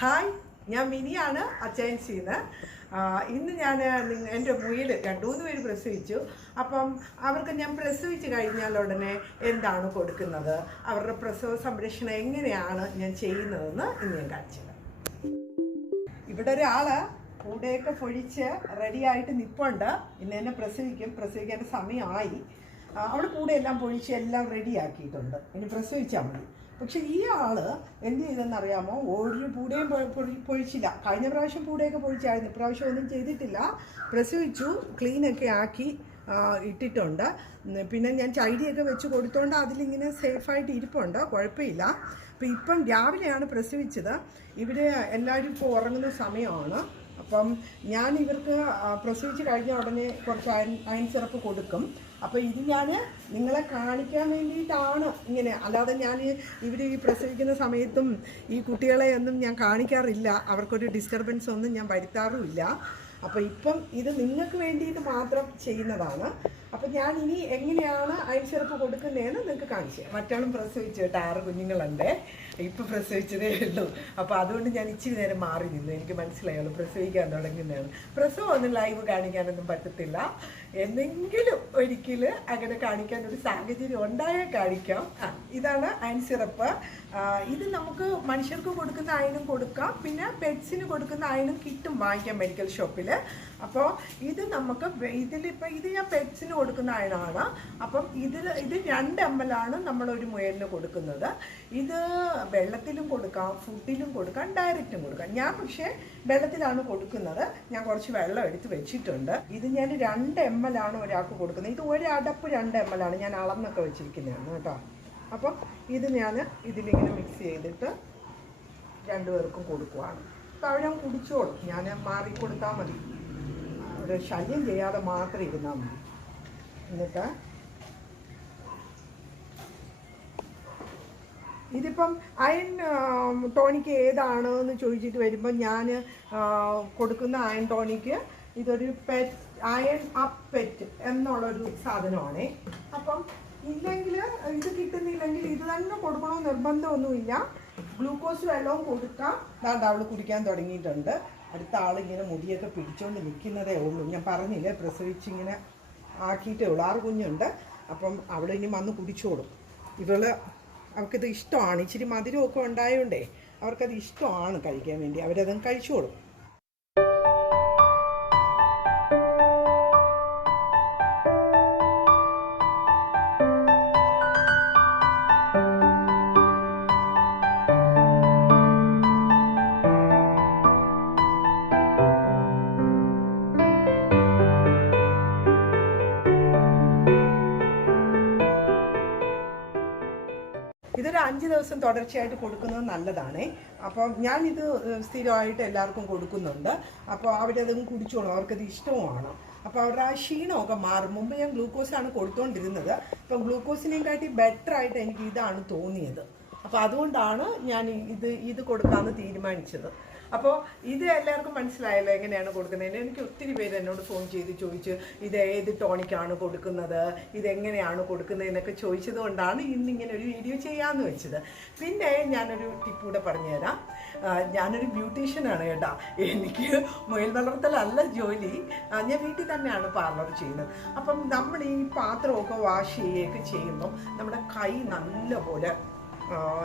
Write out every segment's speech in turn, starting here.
Hi ഞാൻ മിനിയാണ് അച്ചയൻസിന്ന് ഇന്ന് ഞാൻ എന്റെ മുയിൽ രണ്ടുമൂന്ന് പേര് പ്രസവിച്ചു. അപ്പം അവർക്ക് ഞാൻ പ്രസവിച്ച് കഴിഞ്ഞാൽ ഉടനെ എന്താണ് കൊടുക്കുന്നത്? അവരുടെ പ്രസവ സംരക്ഷണം എങ്ങനെയാണ് ഞാൻ ചെയ്യുന്നതെന്ന് ഇന്ന് ഞാൻ കാണിച്ചത് ഇവിടെ ഒരാൾ കൂടെയൊക്കെ പൊഴിച്ച് റെഡിയായിട്ട് നിപ്പുണ്ട്. ഇന്ന് എന്നെ പ്രസവിക്കും. പ്രസവിക്കേണ്ട സമയമായി. അവിടെ കൂടെയെല്ലാം പൊഴിച്ച് എല്ലാം റെഡിയാക്കിയിട്ടുണ്ട് ഇനി പ്രസവിച്ചാൽ മതി. പക്ഷെ ഈ ആൾ എന്ത് ചെയ്തെന്നറിയാമോ? ഒരു പൂടയും പൊഴിച്ചില്ല. കഴിഞ്ഞ പ്രാവശ്യം പൂടയൊക്കെ പൊഴിച്ചായിരുന്നു. ഇപ്രാവശ്യം ഒന്നും ചെയ്തിട്ടില്ല. പ്രസവിച്ചു. ക്ലീനൊക്കെ ആക്കി ഇട്ടിട്ടുണ്ട്. പിന്നെ ഞാൻ ചൈഡിയൊക്കെ വെച്ച് കൊടുത്തോണ്ട് അതിലിങ്ങനെ സേഫായിട്ട് ഇരിപ്പുണ്ട്. കുഴപ്പമില്ല. അപ്പം ഇപ്പം രാവിലെയാണ് പ്രസവിച്ചത്. ഇവിടെ എല്ലാവരും ഇപ്പോൾ ഉറങ്ങുന്ന സമയമാണ്. അപ്പം ഞാൻ ഇവർക്ക് പ്രസവിച്ച് കഴിഞ്ഞ ഉടനെ കുറച്ച് അയൺ അയൺ സിറപ്പ് കൊടുക്കും. അപ്പോൾ ഇത് ഞാൻ നിങ്ങളെ കാണിക്കാൻ വേണ്ടിയിട്ടാണ് ഇങ്ങനെ. അല്ലാതെ ഞാൻ ഇവർ ഈ പ്രസവിക്കുന്ന സമയത്തും ഈ കുട്ടികളെ ഒന്നും ഞാൻ കാണിക്കാറില്ല. അവർക്കൊരു ഡിസ്റ്റർബൻസ് ഒന്നും ഞാൻ വരുത്താറുമില്ല. അപ്പോൾ ഇപ്പം ഇത് നിങ്ങൾക്ക് വേണ്ടിയിട്ട് മാത്രം ചെയ്യുന്നതാണ്. അപ്പം ഞാൻ ഇനി എങ്ങനെയാണ് അയൺ ചെറുപ്പ് കൊടുക്കുന്നതെന്ന് നിങ്ങൾക്ക് കാണിച്ചു. മറ്റാളും പ്രസവിച്ചു കേട്ടോ ആറ് കുഞ്ഞുങ്ങളുണ്ട്. ഇപ്പം പ്രസവിച്ചതേ ഉള്ളൂ. അപ്പോൾ അതുകൊണ്ട് ഞാൻ ഇച്ചിരി നേരം മാറി നിന്നു. എനിക്ക് മനസ്സിലായുള്ളൂ പ്രസവിക്കാൻ തുടങ്ങുന്നതാണ്. പ്രസവം ഒന്നും ലൈവ് കാണിക്കാനൊന്നും പറ്റത്തില്ല. എന്തെങ്കിലും ഒരിക്കൽ അങ്ങനെ കാണിക്കാൻ ഒരു സാഹചര്യം ഉണ്ടായാൽ കാണിക്കാം. ഇതാണ് അയൻ സിറപ്പ് ഇത് നമുക്ക് മനുഷ്യർക്ക് കൊടുക്കുന്ന അയനും കൊടുക്കാം. പിന്നെ പെറ്റ്സിന് കൊടുക്കുന്ന അയനും കിട്ടും. വാങ്ങിക്കാം മെഡിക്കൽ ഷോപ്പിൽ അപ്പോൾ ഇത് നമുക്ക് ഇതിലിപ്പോൾ ഇത് ഞാൻ പെറ്റ്സിന് കൊടുക്കുന്ന അയണാണ്. അപ്പം ഇതിൽ ഇത് രണ്ട് എം എൽ ആണ് നമ്മളൊരു മുയലിന് കൊടുക്കുന്നത്. ഇത് വെള്ളത്തിലും കൊടുക്കാം ഫുഡിലും കൊടുക്കാം ഡയറക്റ്റും കൊടുക്കാം. ഞാൻ പക്ഷേ വെള്ളത്തിലാണ് കൊടുക്കുന്നത്. ഞാൻ കുറച്ച് വെള്ളം എടുത്ത് വെച്ചിട്ടുണ്ട്. ഇത് ഞാൻ രണ്ട് എം എൽ ആണ് ഒരാൾക്ക് കൊടുക്കുന്നത്. ഇത് ഒരു അടപ്പ് രണ്ട് എം എൽ ആണ്. ഞാൻ അളന്നൊക്കെ വെച്ചിരിക്കുന്നതാണ് കേട്ടോ. അപ്പം ഇത് ഞാൻ ഇതിലിങ്ങനെ മിക്സ് ചെയ്തിട്ട് രണ്ടുപേർക്കും കൊടുക്കുവാണ്. അവരും കുടിച്ചോളും ഞാൻ മാറി കൊടുത്താൽ മതി. ഒരു ശല്യം ചെയ്യാതെ മാത്രം ഇരുന്നാൽ മതി. എന്നിട്ട് ഇതിപ്പം അയൺ ടോണിക്ക് ഏതാണ് എന്ന് ചോദിച്ചിട്ട് വരുമ്പോൾ ഞാൻ കൊടുക്കുന്ന അയൺ ടോണിക്ക് ഇതൊരു പെറ്റ് അയൺ അപ്പ് പെറ്റ് എന്നുള്ളൊരു സാധനമാണ്. അപ്പം ഇല്ലെങ്കിൽ ഇത് കിട്ടുന്നില്ലെങ്കിൽ ഇത് തന്നെ കൊടുക്കണമെന്ന് നിർബന്ധമൊന്നുമില്ല. ഗ്ലൂക്കോസ് വെള്ളവും കൊടുക്കാം. അതാണ്ട് അവൾ കുടിക്കാൻ തുടങ്ങിയിട്ടുണ്ട്. അടുത്ത ആളിങ്ങനെ മുടിയൊക്കെ പിടിച്ചുകൊണ്ട് നിൽക്കുന്നതേ ഉള്ളൂ. ഞാൻ പറഞ്ഞില്ലേ പ്രസവിച്ചിങ്ങനെ ആക്കിയിട്ടേ ഉള്ളൂ. ആറ് കുഞ്ഞുണ്ട്. അപ്പം അവൾ ഇനി വന്ന് കുടിച്ചോളും. ഇവൾ അവർക്കിത് ഇഷ്ടമാണ്. ഇച്ചിരി മധുരമൊക്കെ ഉണ്ടായതുകൊണ്ടേ അവർക്കത് ഇഷ്ടമാണ് കഴിക്കാൻ വേണ്ടി. അവരതും കഴിച്ചോളും. അഞ്ച് ദിവസം തുടർച്ചയായിട്ട് കൊടുക്കുന്നത് നല്ലതാണ്. അപ്പോൾ ഞാനിത് സ്ഥിരമായിട്ട് എല്ലാവർക്കും കൊടുക്കുന്നുണ്ട്. അപ്പോൾ അവരതും കുടിച്ചോളും. അവർക്കത് ഇഷ്ടവുമാണ്. അപ്പോൾ അവരുടെ ആ ക്ഷീണമൊക്കെ മാറും. മുമ്പ് ഞാൻ ഗ്ലൂക്കോസാണ് കൊടുത്തുകൊണ്ടിരുന്നത് അപ്പം ഗ്ലൂക്കോസിനെയും കാട്ടി ബെറ്റർ ആയിട്ട് എനിക്ക് ഇതാണ് തോന്നിയത്. അപ്പോൾ അതുകൊണ്ടാണ് ഞാൻ ഇത് ഇത് കൊടുക്കാമെന്ന് തീരുമാനിച്ചത്. അപ്പോൾ ഇത് എല്ലാവർക്കും മനസ്സിലായല്ലോ എങ്ങനെയാണ് കൊടുക്കുന്നത്. എനിക്ക് ഒത്തിരി പേര് എന്നോട് ഫോൺ ചെയ്ത് ചോദിച്ചു ഇത് ഏത് ടോണിക്കാണ് കൊടുക്കുന്നത്? ഇതെങ്ങനെയാണ് കൊടുക്കുന്നതെന്നൊക്കെ ചോദിച്ചത് കൊണ്ടാണ് ഇന്നിങ്ങനെ ഒരു വീഡിയോ ചെയ്യാമെന്ന് വെച്ചത്. പിന്നെ ഞാനൊരു ടിപ്പ് കൂടെ പറഞ്ഞുതരാം. ഞാനൊരു ബ്യൂട്ടീഷ്യനാണ് കേട്ടോ. എനിക്ക് മുയൽ വളർത്തലല്ല ജോലി. ഞാൻ വീട്ടിൽ തന്നെയാണ് പാർലർ ചെയ്യുന്നത്. അപ്പം നമ്മൾ ഈ പാത്രമൊക്കെ വാഷ് ചെയ്യുകയൊക്കെ ചെയ്യുമ്പം നമ്മുടെ കൈ നല്ലപോലെ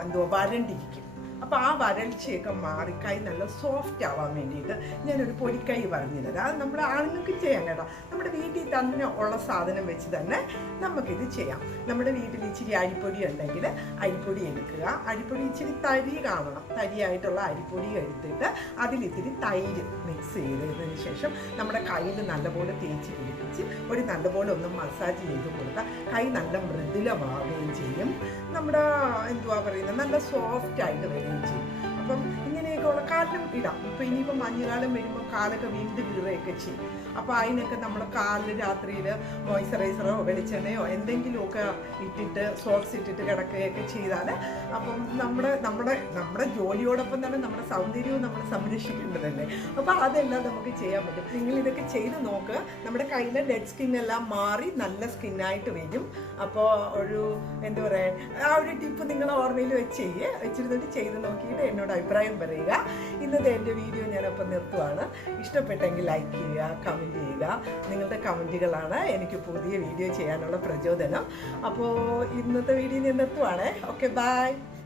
എന്തോ വരണ്ടിരിക്കും. അപ്പോൾ ആ വരൾച്ചയൊക്കെ മാറി നല്ല സോഫ്റ്റ് ആവാൻ വേണ്ടിയിട്ട് ഞാനൊരു പൊരിക്കൈ പറഞ്ഞു തരാം അത് നമ്മുടെ ആണുങ്ങൾക്ക് ചെയ്യാൻ കേട്ടോ. നമ്മുടെ വീട്ടിൽ തന്നെ ഉള്ള സാധനം വെച്ച് തന്നെ നമുക്കിത് ചെയ്യാം. നമ്മുടെ വീട്ടിൽ ഇച്ചിരി അരിപ്പൊടി ഉണ്ടെങ്കിൽ അരിപ്പൊടി എടുക്കുക. അരിപ്പൊടി ഇച്ചിരി തരി കാണണം. തരിയായിട്ടുള്ള അരിപ്പൊടി എടുത്തിട്ട് അതിലിത്തിരി തൈര് മിക്സ് ചെയ്തതിന് ശേഷം നമ്മുടെ കയ്യിൽ നല്ലപോലെ തേച്ച് പിടിപ്പിച്ച് ഒരു നല്ലപോലെ ഒന്ന് മസാജ് ചെയ്ത് കൊടുത്താൽ കൈ നല്ല മൃദുലമാവുകയും ചെയ്യും. നമ്മുടെ എന്തുവാ പറയുന്നത് നല്ല സോഫ്റ്റ് ആയിട്ട് വരികയും ചെയ്യും. അപ്പം ഇങ്ങനെയൊക്കെ ഉള്ള കാലിലും ഇടാം. ഇപ്പം ഇനിയിപ്പോൾ മഞ്ഞുകാലം വരുമ്പോൾ കാലൊക്കെ വീണ്ടും വീറുകയൊക്കെ ചെയ്യും. അപ്പോൾ അതിനൊക്കെ നമ്മൾ കാലിൽ രാത്രിയിൽ മോയ്സ്ചറൈസറോ വെളിച്ചെണ്ണയോ എന്തെങ്കിലുമൊക്കെ ഇട്ടിട്ട് സോക്സ് ഇട്ടിട്ട് കിടക്കുകയൊക്കെ ചെയ്താൽ അപ്പം നമ്മുടെ നമ്മുടെ നമ്മുടെ ജോലിയോടൊപ്പം തന്നെ നമ്മുടെ സൗന്ദര്യവും നമ്മൾ സംരക്ഷിക്കേണ്ടതല്ലേ? അപ്പോൾ അതെല്ലാം നമുക്ക് ചെയ്യാൻ പറ്റും. നിങ്ങൾ ഇതൊക്കെ ചെയ്ത് നോക്കുക നമ്മുടെ കയ്യിലെ ഡെഡ് സ്കിൻ എല്ലാം മാറി നല്ല സ്കിന്നായിട്ട് വരും. അപ്പോൾ ഒരു എന്താ പറയുക ആ ഒരു ടിപ്പ് നിങ്ങൾ ഓർമ്മയിൽ വെച്ച് ചെയ്യേ. വെച്ചിരുന്നിട്ട് ചെയ്ത് നോക്കിയിട്ട് എന്നോട് അഭിപ്രായം പറയുക. ഇന്നത്തെ എന്റെ വീഡിയോ ഞാനപ്പം നിർത്തുവാണ്. ഇഷ്ടപ്പെട്ടെങ്കിൽ ലൈക്ക് ചെയ്യുക കമന്റ് ചെയ്യുക. നിങ്ങളുടെ കമന്റുകളാണ് എനിക്ക് പുതിയ വീഡിയോ ചെയ്യാനുള്ള പ്രചോദനം. അപ്പോൾ ഇന്നത്തെ വീഡിയോ ഞാൻ നിർത്തുവാണേ. Okay bye